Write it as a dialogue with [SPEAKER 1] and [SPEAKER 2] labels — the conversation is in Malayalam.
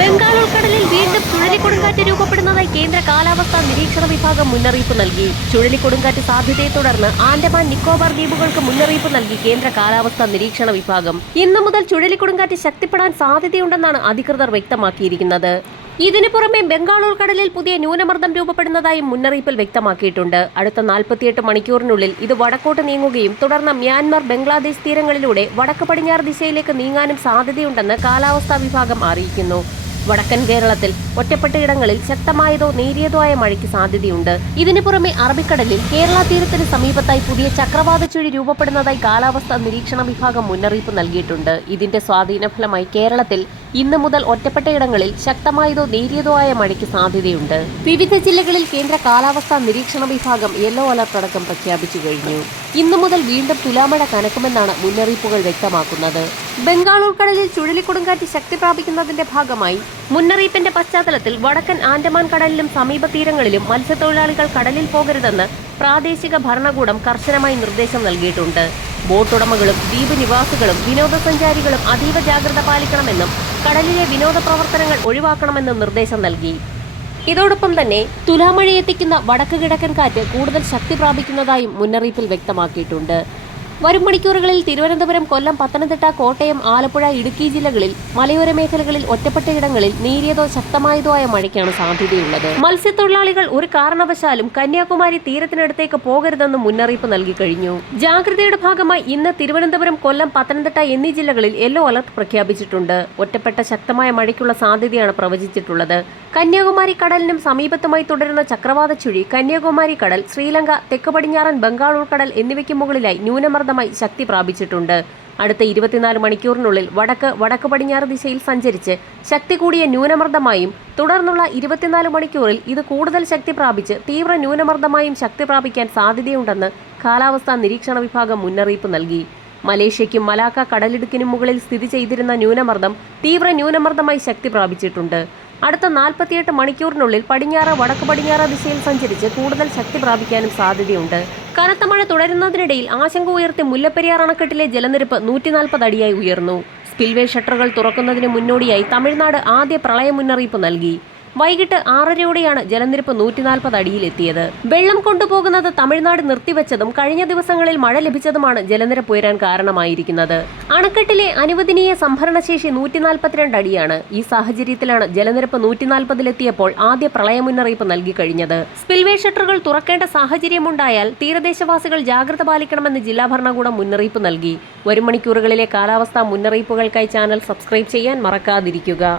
[SPEAKER 1] ബംഗാൾ ഉൾക്കടലിൽ വീണ്ടും ചുഴലിക്കൊടുങ്കാറ്റ് രൂപപ്പെടുന്നതായി കേന്ദ്ര കാലാവസ്ഥാ നിരീക്ഷണ വിഭാഗം മുന്നറിയിപ്പ് നൽകി ചുഴലിക്കൊടുങ്കാറ്റ് സാധ്യതയെ തുടർന്ന് ആൻഡമാൻ നിക്കോബാർ ദ്വീപുകൾക്ക് മുന്നറിയിപ്പ് നൽകി കേന്ദ്ര കാലാവസ്ഥാ നിരീക്ഷണ വിഭാഗം ഇന്നു മുതൽ ചുഴലിക്കൊടുങ്കാറ്റ് ശക്തിപ്പെടാൻ സാധ്യതയുണ്ടെന്നാണ് അധികൃതർ വ്യക്തമാക്കിയിരിക്കുന്നത് ഇതിനു പുറമെ ബംഗാൾ ഉൾക്കടലിൽ പുതിയ ന്യൂനമർദ്ദം രൂപപ്പെടുന്നതായും മുന്നറിയിപ്പിൽ വ്യക്തമാക്കിയിട്ടുണ്ട് അടുത്ത നാൽപ്പത്തിയെട്ട് മണിക്കൂറിനുള്ളിൽ ഇത് വടക്കോട്ട് നീങ്ങുകയും തുടർന്ന് മ്യാൻമാർ ബംഗ്ലാദേശ് തീരങ്ങളിലൂടെ വടക്ക് പടിഞ്ഞാറ് ദിശയിലേക്ക് നീങ്ങാനും സാധ്യതയുണ്ടെന്ന് കാലാവസ്ഥാ വിഭാഗം അറിയിക്കുന്നു വടക്കൻ കേരളത്തിൽ ഒറ്റപ്പെട്ടയിടങ്ങളിൽ ശക്തമായതോ നേരിയതോ ആയ മഴയ്ക്ക് സാധ്യതയുണ്ട് ഇതിനു പുറമെ അറബിക്കടലിൽ കേരള തീരത്തിന് സമീപത്തായി പുതിയ ചക്രവാത ചുഴി രൂപപ്പെടുന്നതായി കാലാവസ്ഥാ നിരീക്ഷണ വിഭാഗം മുന്നറിയിപ്പ് നൽകിയിട്ടുണ്ട് ഇതിന്റെ സ്വാധീന ഫലമായി കേരളത്തിൽ ഇന്നു മുതൽ ഒറ്റപ്പെട്ടയിടങ്ങളിൽ ശക്തമായതോ നേരിയതോ ആയ മഴയ്ക്ക് സാധ്യതയുണ്ട് വിവിധ ജില്ലകളിൽ കേന്ദ്ര കാലാവസ്ഥാ നിരീക്ഷണ വിഭാഗം യെല്ലോ അലർട്ട് അടക്കം പ്രഖ്യാപിച്ചു കഴിഞ്ഞു ഇന്നു മുതൽ വീണ്ടും തുലാമഴ കനക്കുമെന്നാണ് മുന്നറിയിപ്പുകൾ വ്യക്തമാക്കുന്നത് ബംഗാൾ ഉൾക്കടലിൽ ചുഴലിക്കൊടുങ്കാറ്റ് ശക്തി പ്രാപിക്കുന്നതിന്റെ ഭാഗമായി മുന്നറിയിപ്പിന്റെ പശ്ചാത്തലത്തിൽ വടക്കൻ ആൻഡമാൻ കടലിലും സമീപ തീരങ്ങളിലും മത്സ്യത്തൊഴിലാളികൾ കടലിൽ പോകരുതെന്ന് പ്രാദേശിക ഭരണകൂടം കർശനമായി നിർദ്ദേശം നൽകിയിട്ടുണ്ട് ബോട്ട് ഉടമകളും ദ്വീപ് നിവാസികളും വിനോദസഞ്ചാരികളും അതീവ ജാഗ്രത പാലിക്കണമെന്നും കടലിലെ വിനോദ പ്രവർത്തനങ്ങൾ ഒഴിവാക്കണമെന്നും നിർദ്ദേശം നൽകി ഇതോടൊപ്പം തന്നെ തുലാമഴയെത്തിക്കുന്ന വടക്കു കിഴക്കൻ കാറ്റ് കൂടുതൽ ശക്തി പ്രാപിക്കുന്നതായും മുന്നറിയിപ്പിൽ വ്യക്തമാക്കിയിട്ടുണ്ട് വരും മണിക്കൂറുകളിൽ തിരുവനന്തപുരം കൊല്ലം പത്തനംതിട്ട കോട്ടയം ആലപ്പുഴ ഇടുക്കി ജില്ലകളിൽ മലയോര മേഖലകളിൽ ഒറ്റപ്പെട്ടയിടങ്ങളിൽ നേരിയതോ ശക്തമായതോ ആയ മഴയ്ക്കാണ് സാധ്യതയുള്ളത് മത്സ്യത്തൊഴിലാളികൾ ഒരു കാരണവശാലും കന്യാകുമാരി തീരത്തിനടുത്തേക്ക് പോകരുതെന്ന് മുന്നറിയിപ്പ് നൽകി കഴിഞ്ഞു ജാഗ്രതയുടെ ഭാഗമായി ഇന്ന് തിരുവനന്തപുരം കൊല്ലം പത്തനംതിട്ട എന്നീ ജില്ലകളിൽ യെല്ലോ അലർട്ട് പ്രഖ്യാപിച്ചിട്ടുണ്ട് ഒറ്റപ്പെട്ട ശക്തമായ മഴയ്ക്കുള്ള സാധ്യതയാണ് പ്രവചിച്ചിട്ടുള്ളത് കന്യാകുമാരി കടലിനും സമീപത്തുമായി തുടരുന്ന ചക്രവാത ചുഴി കന്യാകുമാരി കടൽ ശ്രീലങ്ക തെക്ക് പടിഞ്ഞാറൻ ബംഗാൾ ഉൾക്കടൽ എന്നിവയ്ക്ക് മുകളിലായി ന്യൂനമർദ്ദം ക്രമാതീതമായി ശക്തി പ്രാപിച്ചിട്ടുണ്ട് അടുത്ത ഇരുപത്തിനാല് മണിക്കൂറിനുള്ളിൽ വടക്ക് വടക്ക് പടിഞ്ഞാറ് ദിശയിൽ സഞ്ചരിച്ച് ശക്തി കൂടിയ ന്യൂനമർദ്ദമായും തുടർന്നുള്ള ഇരുപത്തിനാല് മണിക്കൂറിൽ ഇത് കൂടുതൽ ശക്തി പ്രാപിച്ച് തീവ്ര ന്യൂനമർദ്ദമായും ശക്തി പ്രാപിക്കാൻ സാധ്യതയുണ്ടെന്ന് കാലാവസ്ഥാ നിരീക്ഷണ വിഭാഗം മുന്നറിയിപ്പ് നൽകി മലേഷ്യയ്ക്കും മലാക്ക കടലിടുക്കിനും മുകളിൽ സ്ഥിതി ചെയ്തിരുന്ന ന്യൂനമർദ്ദം തീവ്ര ന്യൂനമർദ്ദമായി ശക്തി പ്രാപിച്ചിട്ടുണ്ട് അടുത്ത നാൽപ്പത്തിയെട്ട് മണിക്കൂറിനുള്ളിൽ പടിഞ്ഞാറ് വടക്ക് പടിഞ്ഞാറ് ദിശയിൽ സഞ്ചരിച്ച് കൂടുതൽ ശക്തി പ്രാപിക്കാനും സാധ്യതയുണ്ട് കനത്ത മഴ തുടരുന്നതിനിടയിൽ ആശങ്ക ഉയർത്തി മുല്ലപ്പെരിയാർ അണക്കെട്ടിലെ ജലനിരപ്പ് നൂറ്റിനാൽപ്പത് അടിയായി ഉയർന്നു സ്പിൽവേ ഷട്ടറുകൾ തുറക്കുന്നതിന് മുന്നോടിയായി തമിഴ്നാട് ആദ്യ പ്രളയ മുന്നറിയിപ്പ് നൽകി വൈകിട്ട് ആറരയോടെയാണ് ജലനിരപ്പ് നൂറ്റിനാൽപ്പത് അടിയിലെത്തിയത് വെള്ളം കൊണ്ടുപോകുന്നത് തമിഴ്നാട് നിർത്തിവെച്ചതും കഴിഞ്ഞ ദിവസങ്ങളിൽ മഴ ലഭിച്ചതുമാണ് ജലനിരപ്പ് ഉയരാൻ കാരണമായിരിക്കുന്നത് അണക്കെട്ടിലെ അനുവദനീയ സംഭരണശേഷി നൂറ്റിനാൽപ്പത്തിരണ്ട് അടിയാണ് ഈ സാഹചര്യത്തിലാണ് ജലനിരപ്പ് നൂറ്റിനാൽപ്പതിലെത്തിയപ്പോൾ ആദ്യ പ്രളയ മുന്നറിയിപ്പ് നൽകി കഴിഞ്ഞത് സ്പിൽവേ ഷട്ടറുകൾ തുറക്കേണ്ട സാഹചര്യമുണ്ടായാൽ തീരദേശവാസികൾ ജാഗ്രത പാലിക്കണമെന്ന് ജില്ലാ ഭരണകൂടം മുന്നറിയിപ്പ് നൽകി വരും മണിക്കൂറുകളിലെ കാലാവസ്ഥാ മുന്നറിയിപ്പുകൾക്കായി ചാനൽ സബ്സ്ക്രൈബ് ചെയ്യാൻ മറക്കാതിരിക്കുക